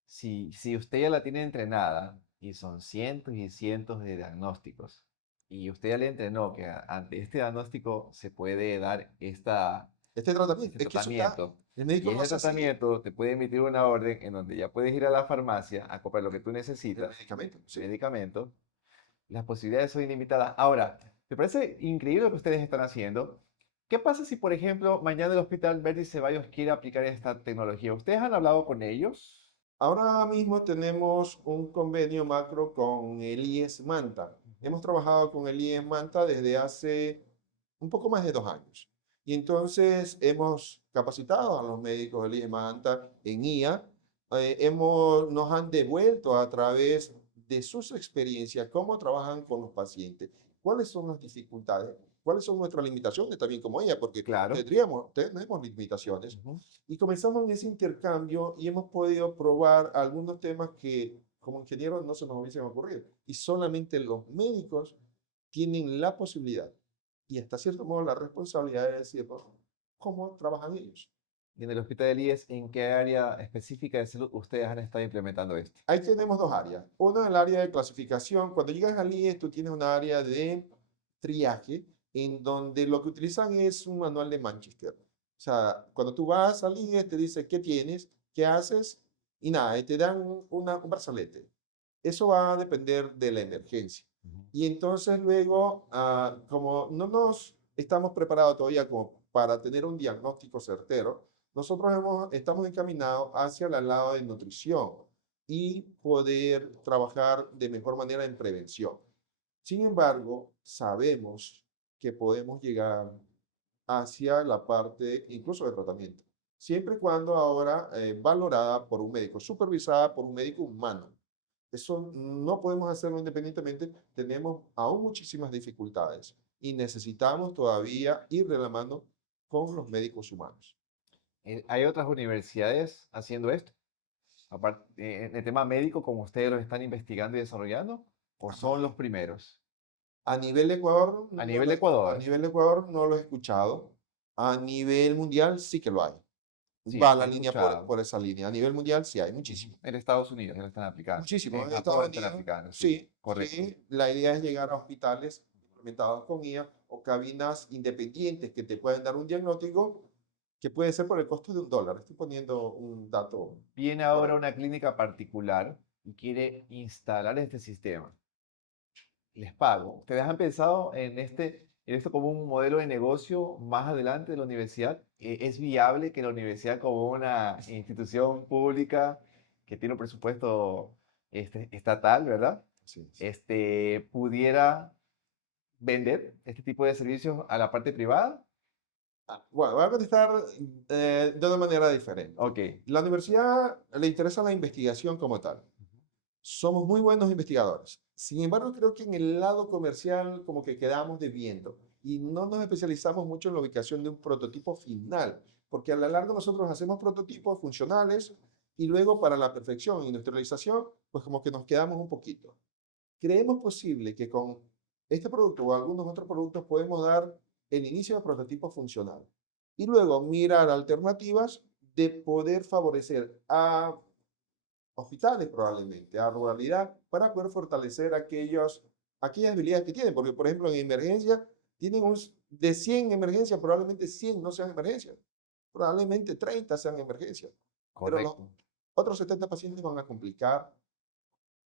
Si usted ya la tiene entrenada y son cientos y cientos de diagnósticos y usted ya le entrenó que ante este diagnóstico se puede dar Este tratamiento, este es que eso está, tratamiento el y médico lo ese hace así, tratamiento te puede emitir una orden en donde ya puedes ir a la farmacia a comprar lo que tú el necesitas, medicamento. Sí. medicamentos, las posibilidades son ilimitadas. Ahora, me parece increíble lo que ustedes están haciendo. ¿Qué pasa si, por ejemplo, mañana el Hospital Vértice Ceballos quiere aplicar esta tecnología? ¿Ustedes han hablado con ellos? Ahora mismo tenemos un convenio macro con el IES Manta. Hemos trabajado con el IES Manta desde hace un poco más de 2 años. Y entonces hemos capacitado a los médicos del IES Manta en IA. Nos han devuelto a través de sus experiencias cómo trabajan con los pacientes, cuáles son las dificultades, cuáles son nuestras limitaciones también como ella, porque Claro. tenemos limitaciones. Ujú. Y comenzamos en ese intercambio y hemos podido probar algunos temas que como ingenieros no se nos hubiesen ocurrido. Y solamente los médicos tienen la posibilidad y hasta cierto modo la responsabilidad de decirnos cómo trabajan ellos. Y en el Hospital del IES, ¿en qué área específica de salud ustedes han estado implementando esto? Ahí tenemos dos áreas. Una es el área de clasificación. Cuando llegas al IES, tú tienes una área de triaje en donde lo que utilizan es un manual de Manchester. O sea, cuando tú vas al IES, te dice qué tienes, qué haces y nada, y te dan un brazalete. Eso va a depender de la emergencia. Ujú. Y entonces luego, como no nos estamos preparados todavía como para tener un diagnóstico certero, nosotros estamos encaminados hacia el lado de nutrición y poder trabajar de mejor manera en prevención. Sin embargo, sabemos que podemos llegar hacia la parte incluso de tratamiento, siempre y cuando ahora valorada por un médico, supervisada por un médico humano. Eso no podemos hacerlo independientemente, tenemos aún muchísimas dificultades y necesitamos todavía ir de la mano con los médicos humanos. ¿Hay otras universidades haciendo esto? Aparte, en el tema médico, como ustedes lo están investigando y desarrollando, ¿o son los primeros? A nivel Ecuador, A no nivel lo, de a Ecuador, nivel Ecuador no lo he escuchado. A nivel mundial sí que lo hay. sí, Va se ha la línea por, escuchado. por esa línea. A nivel mundial sí hay Ujú. muchísimo. En Estados Unidos ya lo están aplicando. Muchísimo. En En Estados Japón están Unidos, aplicando, sí, sí, correcto. sí. La idea es llegar a hospitales implementados con IA o cabinas independientes que te pueden dar un diagnóstico que puede ser por el costo de $1. Estoy poniendo un dato Viene ahora por una clínica particular y quiere instalar este sistema. Les pago. ¿Ustedes han pensado en esto como un modelo de negocio más adelante de la universidad? ¿Es viable que la universidad como una institución pública que tiene un presupuesto estatal, ¿verdad? así es. Pudiera vender este tipo de servicios a la parte privada? Bueno, voy a contestar de una manera diferente. Ok. La universidad le interesa la investigación como tal. Somos muy buenos investigadores. Sin embargo, creo que en el lado comercial como que quedamos debiendo y no nos especializamos mucho en la ubicación de un prototipo final, porque a la larga nosotros hacemos prototipos funcionales y luego para la perfección e industrialización, pues como que nos quedamos un poquito. Creemos posible que con este producto o algunos otros productos podemos dar el inicio de prototipo funcional y luego mirar alternativas de poder favorecer a hospitales probablemente, a ruralidad, para poder fortalecer aquellas habilidades que tienen. Porque, por ejemplo, en emergencia, de 100 emergencias, probablemente 100 no sean emergencias. Probablemente 30 sean emergencias. Pero los Correcto. otros 70 pacientes van a complicar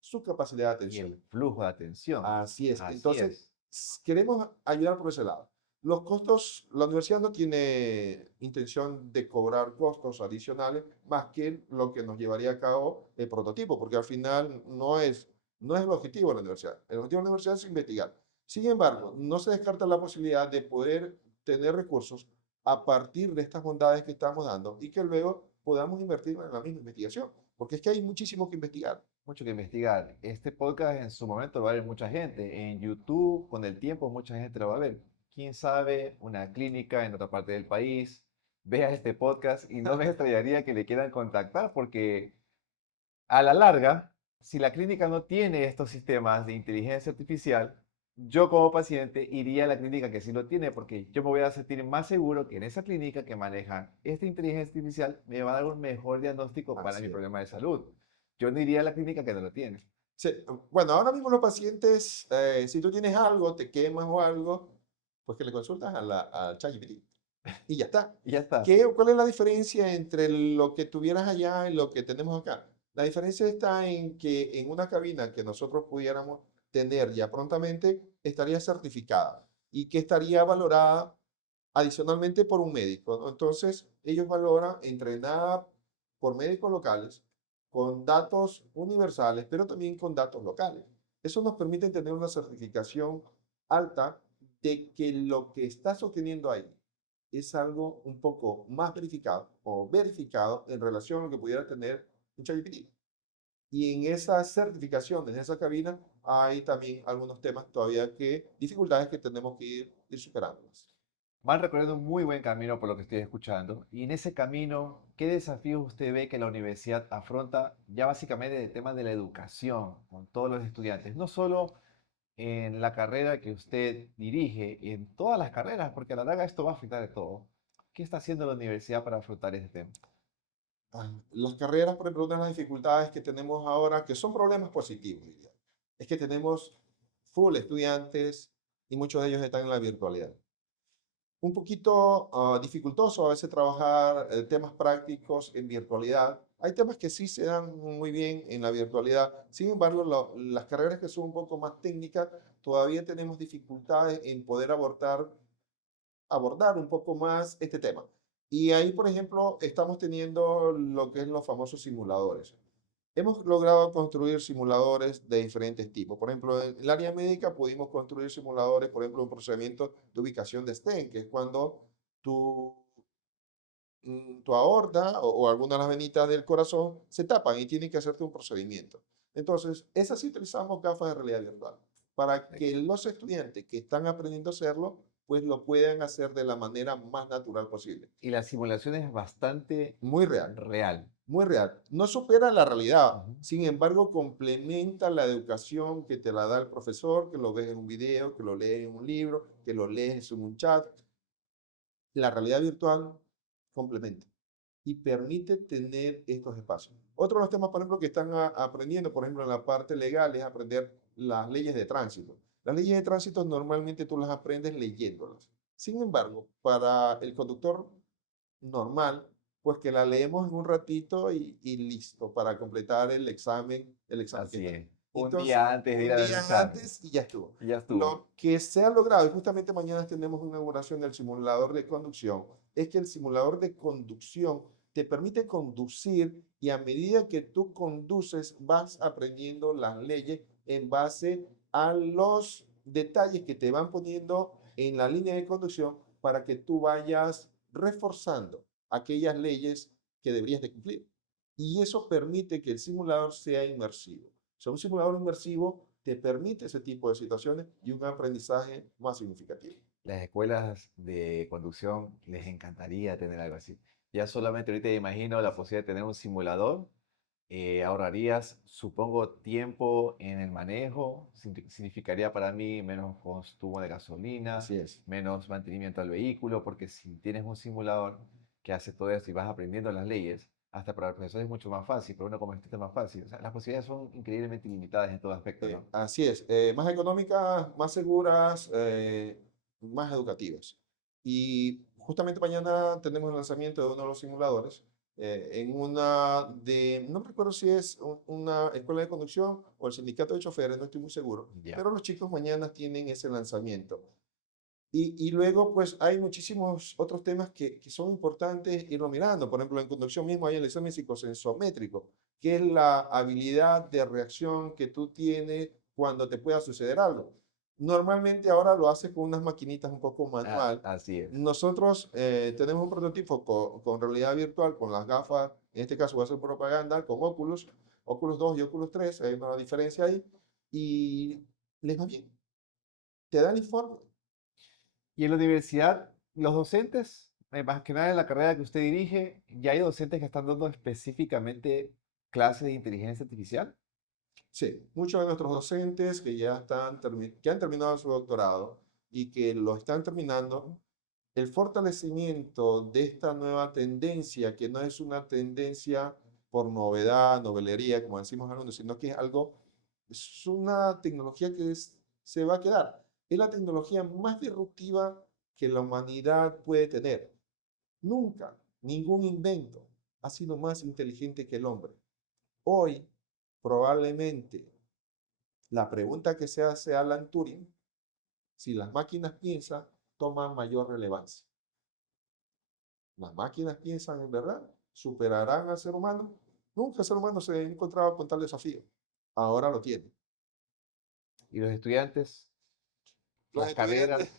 su capacidad de Y atención. el flujo de atención. Así es. Así Entonces, es. queremos ayudar por ese lado. Los costos, la universidad no tiene intención de cobrar costos adicionales más que lo que nos llevaría a cabo el prototipo, porque al final no es el objetivo de la universidad. El objetivo de la universidad es investigar. Sin embargo, no se descarta la posibilidad de poder tener recursos a partir de estas bondades que estamos dando y que luego podamos invertir en la misma investigación, porque es que hay muchísimo que investigar. Mucho que investigar. Este podcast en su momento lo va a ver mucha gente. En YouTube, con el tiempo, mucha gente lo va a ver. Quién sabe, una clínica en otra parte del país vea este podcast y no me extrañaría que le quieran contactar porque a la larga, si la clínica no tiene estos sistemas de inteligencia artificial, yo como paciente iría a la clínica que sí lo tiene porque yo me voy a sentir más seguro que en esa clínica que maneja esta inteligencia artificial me va a dar un mejor diagnóstico para mi Así es. problema de salud. Yo no iría a la clínica que no lo tiene. Sí, bueno, ahora mismo los pacientes, si tú tienes algo, te quemas o algo, pues que le consultas al ChatGPT y ya está. Y ya está. ¿Cuál es la diferencia entre lo que tuvieras allá y lo que tenemos acá? La diferencia está en que en una cabina que nosotros pudiéramos tener ya prontamente, estaría certificada y que estaría valorada adicionalmente por un médico, ¿no? Entonces, ellos valoran entrenada por médicos locales, con datos universales, pero también con datos locales. Eso nos permite tener una certificación alta de que lo que estás obteniendo ahí es algo un poco más verificado o verificado en relación a lo que pudiera tener un ChatGPT. Y en esas certificaciones, en esa cabina, hay también algunos temas todavía dificultades que tenemos que ir superándolas. Van recorriendo un muy buen camino por lo que estoy escuchando. Y en ese camino, ¿qué desafíos usted ve que la universidad afronta ya básicamente el tema de la educación con todos los estudiantes? No solo en la carrera que usted dirige, en todas las carreras, porque a la larga esto va a afectar de todo. ¿Qué está haciendo la universidad para afrontar este tema? Las carreras, por ejemplo, una de las dificultades que tenemos ahora, que son problemas positivos, diría, es que tenemos full estudiantes y muchos de ellos están en la virtualidad. Un poquito dificultoso a veces trabajar temas prácticos en virtualidad. Hay temas que sí se dan muy bien en la virtualidad. Sin embargo, las carreras que son un poco más técnicas, todavía tenemos dificultades en poder abordar un poco más este tema. Y ahí, por ejemplo, estamos teniendo lo que es los famosos simuladores. Hemos logrado construir simuladores de diferentes tipos. Por ejemplo, en el área médica pudimos construir simuladores, por ejemplo, un procedimiento de ubicación de stent, que es cuando tu, tu aorta o alguna de las venitas del corazón se tapan y tienen que hacerte un procedimiento. Entonces, esas sí utilizamos gafas de realidad virtual para que los estudiantes que están aprendiendo a hacerlo, pues lo puedan hacer de la manera más natural posible. Y la simulación es bastante Muy real. real. Muy real. No supera la realidad, Ujú. sin embargo, complementa la educación que te la da el profesor, que lo ves en un video, que lo lees en un libro, que lo lees en un chat. La realidad virtual complementa y permite tener estos espacios. Otro de los temas, por ejemplo, que están aprendiendo, por ejemplo, en la parte legal, es aprender las leyes de tránsito. Las leyes de tránsito normalmente tú las aprendes leyéndolas. Sin embargo, para el conductor normal, pues que la leemos en un ratito y listo para completar el examen Así final. es. Un Entonces, día antes de ir un al día examen. antes y ya estuvo. Y ya estuvo. Lo que se ha logrado, y justamente mañana tenemos una inauguración del simulador de conducción, es que el simulador de conducción te permite conducir y a medida que tú conduces vas aprendiendo las leyes en base a los detalles que te van poniendo en la línea de conducción para que tú vayas reforzando aquellas leyes que deberías de cumplir. Y eso permite que el simulador sea inmersivo. O sea, un simulador inmersivo te permite ese tipo de situaciones y un aprendizaje más significativo. Las escuelas de conducción les encantaría tener algo así. Ya solamente ahorita me imagino la posibilidad de tener un simulador. Ahorrarías, supongo, tiempo en el manejo. Significaría para mí menos consumo de gasolina, Así es. menos mantenimiento al vehículo, porque si tienes un simulador que hace todo esto y vas aprendiendo las leyes, hasta para el profesor es mucho más fácil, para uno como estudiante es más fácil. O sea, las posibilidades son increíblemente limitadas en todo aspecto, ¿no? Así es. Más económicas, más seguras, más educativas. Y justamente mañana tenemos el lanzamiento de uno de los simuladores no me recuerdo si es una escuela de conducción o el sindicato de choferes, no estoy muy seguro, Ya. pero los chicos mañana tienen ese lanzamiento. Y luego, pues hay muchísimos otros temas que son importantes irlo mirando. Por ejemplo, en conducción mismo hay el examen psicosensométrico, que es la habilidad de reacción que tú tienes cuando te pueda suceder algo. Normalmente ahora lo haces con unas maquinitas un poco manual. Así es. Nosotros tenemos un prototipo con realidad virtual, con las gafas, en este caso va a ser propaganda, con Oculus, Oculus 2 y Oculus 3, hay una diferencia ahí, y les va bien. Te dan informe. Y en la universidad, los docentes, más que nada en la carrera que usted dirige, ya hay docentes que están dando específicamente clases de inteligencia artificial. Sí, muchos de nuestros docentes que ya que han terminado su doctorado y que lo están terminando, el fortalecimiento de esta nueva tendencia, que no es una tendencia por novedad, novelería, como decimos algunos, sino que es una tecnología se va a quedar. Es la tecnología más disruptiva que la humanidad puede tener. Nunca, ningún invento ha sido más inteligente que el hombre. Hoy, probablemente, la pregunta que se hace a Alan Turing, si las máquinas piensan, toma mayor relevancia. ¿Las máquinas piensan en verdad? ¿Superarán al ser humano? Nunca el ser humano se ha encontrado con tal desafío. Ahora lo tiene. Y los estudiantes, Los las estudiantes,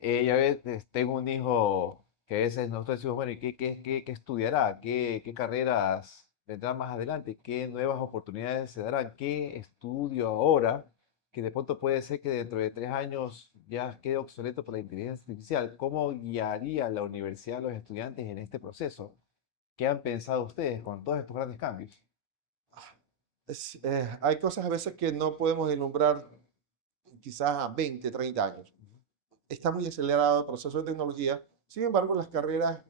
carreras. Ya ves, tengo un hijo que a veces nosotros decimos, bueno, ¿y qué estudiará? ¿Qué carreras vendrán más adelante? ¿Qué nuevas oportunidades se darán? ¿Qué estudio ahora? Que de pronto puede ser que dentro de 3 años ya quede obsoleto por la inteligencia artificial. ¿Cómo guiaría la universidad a los estudiantes en este proceso? ¿Qué han pensado ustedes con todos estos grandes cambios? hay cosas a veces que no podemos vislumbrar quizás a 20, 30 años. Está muy acelerado el proceso de tecnología. Sin embargo, las carreras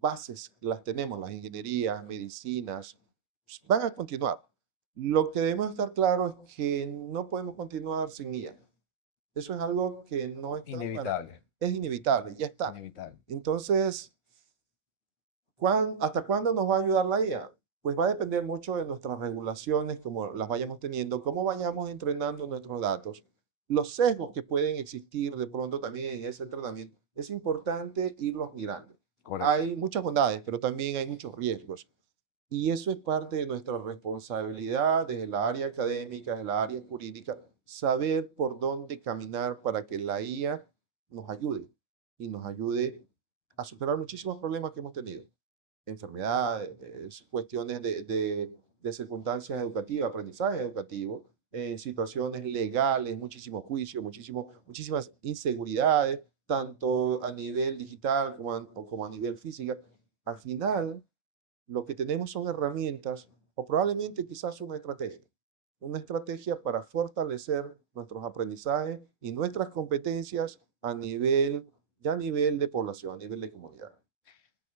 bases las tenemos, las ingenierías, medicinas, pues, van a continuar. Lo que debemos estar claro es que no podemos continuar sin IA. Eso es algo que no está Inevitable, es inevitable, ya está. inevitable. Entonces, ¿hasta cuándo nos va a ayudar la IA? Pues va a depender mucho de nuestras regulaciones, como las vayamos teniendo, cómo vayamos entrenando nuestros datos, los sesgos que pueden existir de pronto también en ese entrenamiento. Es importante irlos mirando. Correcto. Hay muchas bondades, pero también hay muchos riesgos. Y eso es parte de nuestra responsabilidad desde la área académica, desde la área jurídica, saber por dónde caminar para que la IA nos ayude y nos ayude a superar muchísimos problemas que hemos tenido. Enfermedades, cuestiones de circunstancias educativas, aprendizaje educativo, en situaciones legales, muchísimos juicios, muchísimas inseguridades, tanto a nivel digital como a nivel física. Al final, lo que tenemos son herramientas o probablemente quizás una estrategia para fortalecer nuestros aprendizajes y nuestras competencias ya a nivel de población, a nivel de comunidad.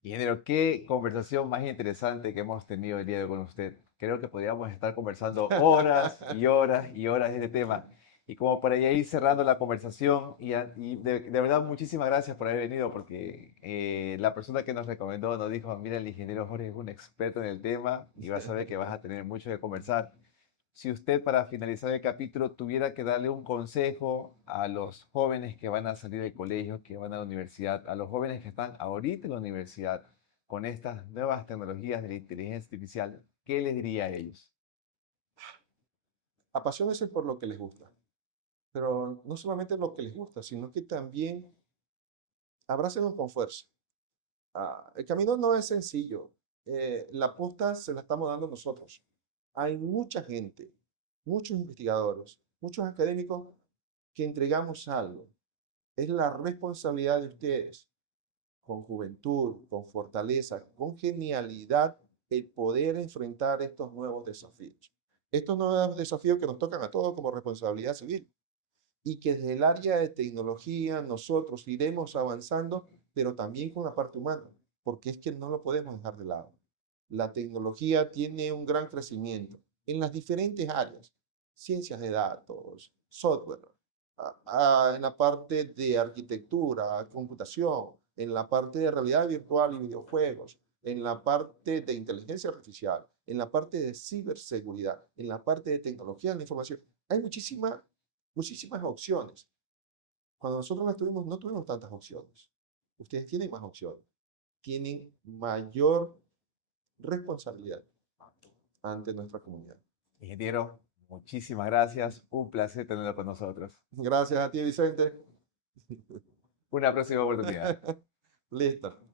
Ingeniero, qué conversación más interesante que hemos tenido el día de hoy con usted. Creo que podríamos estar conversando horas y horas y horas de este tema. Y como para ya ir cerrando la conversación, y de verdad muchísimas gracias por haber venido, porque la persona que nos recomendó nos dijo, mira, el ingeniero Jorge es un experto en el tema y vas a ver que vas a tener mucho que conversar. Si usted para finalizar el capítulo tuviera que darle un consejo a los jóvenes que van a salir del colegio, que van a la universidad, a los jóvenes que están ahorita en la universidad con estas nuevas tecnologías de la inteligencia artificial, ¿qué les diría a ellos? Apasionense por lo que les gusta, pero no solamente lo que les gusta, sino que también abrácenlo con fuerza. El camino no es sencillo. La posta se la estamos dando nosotros. Hay mucha gente, muchos investigadores, muchos académicos que entregamos algo. Es la responsabilidad de ustedes, con juventud, con fortaleza, con genialidad, el poder enfrentar estos nuevos desafíos. Estos nuevos desafíos que nos tocan a todos como responsabilidad civil y que desde el área de tecnología nosotros iremos avanzando, pero también con la parte humana, porque es que no lo podemos dejar de lado. La tecnología tiene un gran crecimiento en las diferentes áreas, ciencias de datos, software, en la parte de arquitectura, computación, en la parte de realidad virtual y videojuegos. en la parte de inteligencia artificial, en la parte de ciberseguridad, en la parte de tecnología de la información. Hay muchísimas opciones. Cuando nosotros las tuvimos, no tuvimos tantas opciones. Ustedes tienen más opciones, tienen mayor responsabilidad ante nuestra comunidad. Ingeniero, muchísimas gracias. Un placer tenerlo con nosotros. Gracias a ti, Vicente. Una próxima oportunidad. Listo.